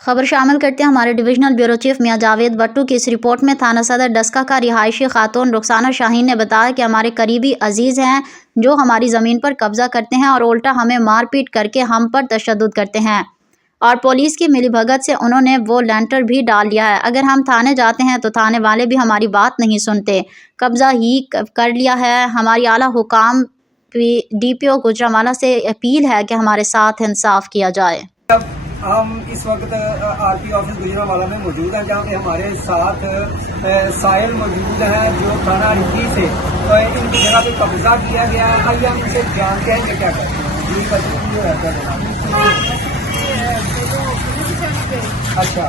खबर शामिल करते हैं हमारे डिविजनल ब्यूरो चीफ मियां जावेद भट्टू की इस रिपोर्ट में। थाना सदर डस्का का रिहायशी खातून रुखसाना शाहीन ने बताया कि हमारे करीबी अजीज़ हैं जो हमारी ज़मीन पर कब्ज़ा करते हैं और उल्टा हमें मारपीट करके हम पर तशद्दुद करते हैं और पुलिस की मिलीभगत से उन्होंने वो लेंटर भी डाल लिया है। अगर हम थाने जाते हैं तो थाने वाले भी हमारी बात नहीं सुनते, कब्ज़ा ही कर लिया है। हमारी आला हुकाम DPO गुजरांवाला से अपील है कि हमारे साथ इंसाफ किया जाए। हम इस वक्त RP ऑफिस गुजरांवाला में मौजूद हैं, जहाँ पे हमारे साथ साहिल मौजूद है जो थाना रिक्की से इनकी जगह पे कब्जा किया गया है। आइए हम इनसे जानते हैं कि क्या करते हैं। जी अच्छा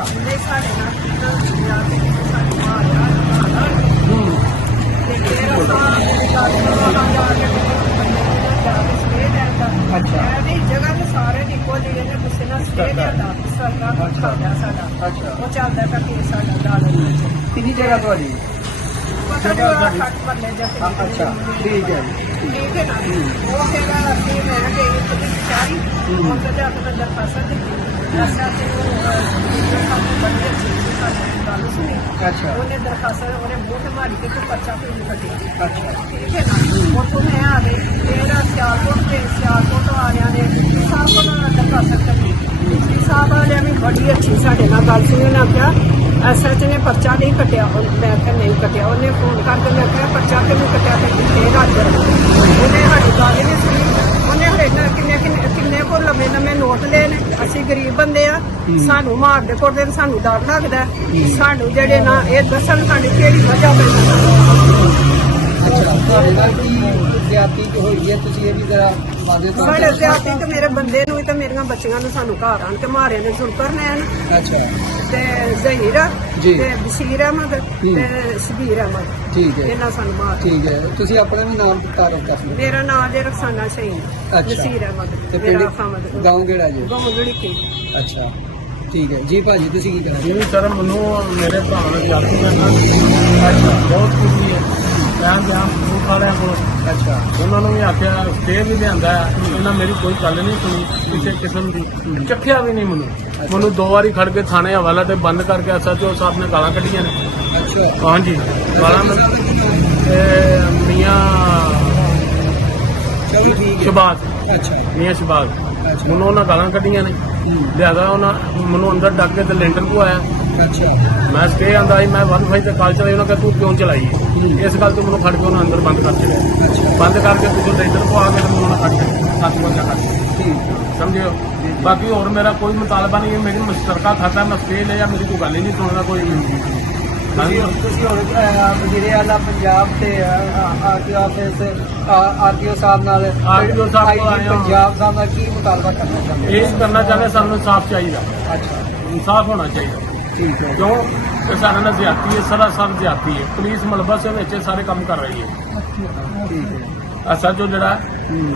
जगह तो सारे इको जिले ने गुस्से ना स्टे देता वो चलता था केस कितनी जगह तो अच्छा ठीक है ना वो फिर मैं गई थी बेचारी और जाकर मैं दरखास्त दी अच्छा उन्हें दरखास्त उन्हें वोट मारी के पर्चा पे कटी अच्छा ठीक है ना। और तो मैं आ गई फिर सियालकोट वालिया ने सियालकोट दरखास्त कटी डी साहब वाले भी बड़ी अच्छी साढ़े नाल गल सुनी। उन्हें आख्या SH ने पर्चा नहीं कटिया, मैं आख्या नहीं कटिया। उन्हें फोन करके मैं आख्या पर्चा क्यों नहीं कटिया फिर अज उन्हें साड़ी गल नहीं सुनी। उन्हें किन्ने को लम्बे लम्बे नोट ले ने। असीं गरीब बंदे आ, सानू मारदे कुटदे सानू डर लगदा, सानू जेहड़े ना ये दसन साडी केड़ी वजह साढ़े ज्यादती तो मेरे बंदे नूं ते मेरियां बच्चियां नूं सानू घर आन के मारे ने जुल्कर नैन ते ज़हीर ते बशीर अहमद ते शबीर अहमद ठीक है इन्हां सानू मार ठीक है। तुसीं अपना भी नाम तारुफ कर सकदे। मेरा नाम जे रुखसाना शाहीन बशीर अहमद ते मेरा अहमद गांव केड़ा जी? गांव लड़की अच्छा ठीक है जी। भाजी तुसीं की करदे? जी सर मैनू मेरे भरा ने जाती अच्छा बहुत खुशी है। मैं गया सूट वालिया को अच्छा उन्होंने भी आख्या स्टे भी लिया इन्हें मेरी कोई गल नहीं सुनी किसी किस्म की, चखिया भी नहीं मैनू 2 बारी खड़ के थाने हवाला ते बंद करके SHO साहब ने गालां कढ़िया ने। अच्छा हाँ जी गालां मियाँ शहबाज अच्छा मियाँ शहबाज मैनू उन्हें गालां कढ़िया ने। लिहाजा उन्हें मैनू अंदर डक के लेंटर पवाया। अच्छा मैं स्टे आंदा मैं 1 ते कॉल चलाई। उन्होंने कहा तू क्यों चलाई है? इस गल तो मैंने खड़ के उन्होंने अंदर बंद कर दिया। बंद करके तुझे लेंटर पवा के उन्होंने खड़ के 7 बजे कर समझे। बाकी और मेरा कोई मुतालबा नहीं है, मेरी मुश्तरका खाता मैं स्टे ले या मेरी कोई गल ही नहीं सुनना कोई नहीं। वज़ीर आला पंजाब से RTO ऑफिस RTO साहब नाल RTO साहब को आया पंजाब साहब नाल की मुतालबा करना चाहते? ये करना चाहते सानू इंसाफ चाहिए। अच्छा इंसाफ होना चाहिए ठीक है क्यों कि सारे नाल ज्यादती है, सरासर ज्यादती है। पुलिस मलबस विच सारे काम कर रही है। ठीक है SHO जड़ा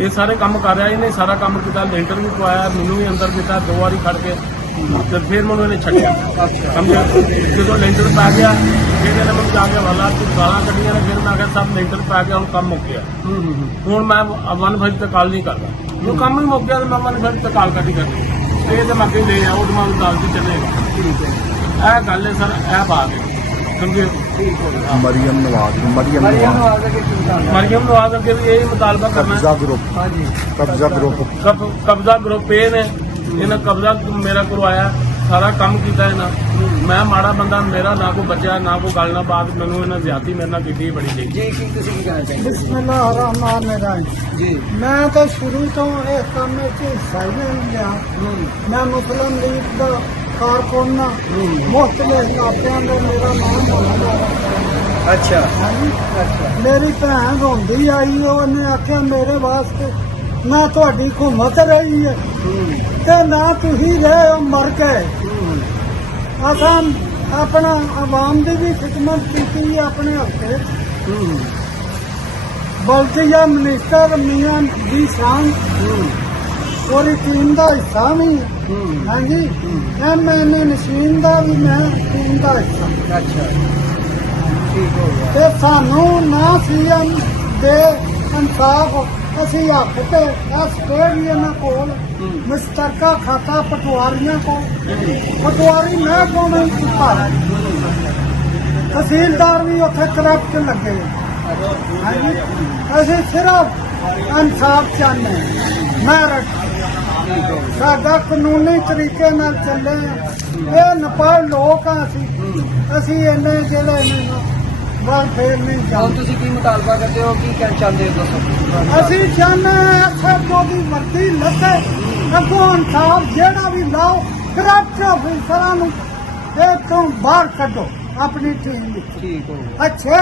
ये सारे काम कर रहा है, इन्हें सारा काम किया, लेंटर भी पवाया, मैनू भी अंदर दिता 2 बारी खड़ के तो फिर मैं इन्हें छड्डिया। समझे जो लेंटर पै गया फिर इन्हें मैं जाके वाला गालां कढ़िया ने। फिर मैं आख्या सब लेंटर पै गया हुण काम मुक गया। हुण मैं 1 बजे तक कॉल नहीं करता, जो काम ही मुक गया तो मैं 1 बजे तक कॉल कटी करनी ये तो मैं अगे ले आओ मैं दालती चलेगा। ठीक है यह गल है सर, यह बात है समझे। मरियम नवाज मरियम नवाज अगे भी यही मुतालबा करना कब्जा ग्रुप हाँ जी कब्जा ग्रुप ये ने इन्हें कब्जा मेरा करवाया, सारा काम किया इन्हें। मैं माड़ा बंदा, मेरा ना कोई बच्चा ना कोई गल ना बात, मैनू इन्हें ज्यादा मेरे नाल की बड़ी जी। जी की तुसीं की कहना चाहते? बिस्मिल्लाहिर्रहमानिर्रहीम। जी मैं तो शुरू तो इस काम में हिस्सा ही नहीं लिया। मैं मुस्लिम लीग का कारकुन मुख्तलिफ इलाकों में मेरा नाम होना। अच्छा अच्छा मेरी भैन रोंदी आई, उन्हें आख्या मेरे वास्ते ना थोड़ी हुकूमत रही है ते ना तुही रहे हो, मर गए। असां अपना आवाम की भी खिदमत की अपने हल्के। बल्दिया मिनिस्टर मियां जी शान और टीम का हिस्सा भी हाँ जी। MNA नशीन का भी मैं टीम का हिस्सा। अच्छा ठीक हो गया। ते सानू ना CM दे इंसाफ असी हक ते स्टे भी इन्हां कोल मुश्तरका खाता पटवारियों को पटवारी महकमे में किया तहसीलदार भी उत्थे करप्ट लगे हाँ जी असीं सिर्फ इंसाफ चाहते हैं मैरिट साडा कानूनी तरीके नाल चले ये नेपाल लोग असी इन्ने जिहड़े बल फेर नहीं ਹੁਣ चाहते ਤੁਸੀਂ ਕੀ ਮੁਤਾਲਬਾ ਕਰਦੇ ਹੋ ਕੀ ਕਹਿਣਾ ਚਾਹੁੰਦੇ ਹੋ ਦੱਸੋ ਅਸੀਂ ਚਾਹੁੰਦੇ ਹਾਂ ਇੱਥੇ ਜੋ ਦੀ ਵਰਦੀ ਲੱਗੇ ਅੱਗੋਂ ਇਨਸਾਫ ਜਿਹੜਾ ਵੀ ਲਾਓ ਕਰਪਟ ਅਫਸਰਾਂ ਨੂੰ ਇਹ ਤੋਂ ਬਾਹਰ ਕੱਢੋ ਆਪਣੀ ਟੀਮ ਵਿੱਚ ਠੀਕ ਹੋ ਗਿਆ ਅੱਛੇ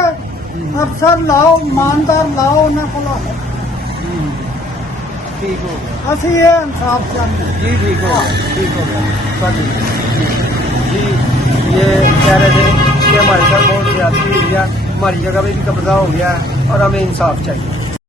ਅਫਸਰ ਲਾਓ ਇਮਾਨਦਾਰ ਲਾਓ ਉਹਨਾਂ ਕੋਲ ठीक हो गया ਅਸੀਂ ਇਹ ਇਨਸਾਫ ਚਾਹੁੰਦੇ ਹਾਂ जी ठीक हो गया सॉरी जी ये कह रहे थे कि हमारे साथ बहुत सियासी एरिया हमारी जगह पे भी कब्जा हो गया है और हमें इंसाफ चाहिए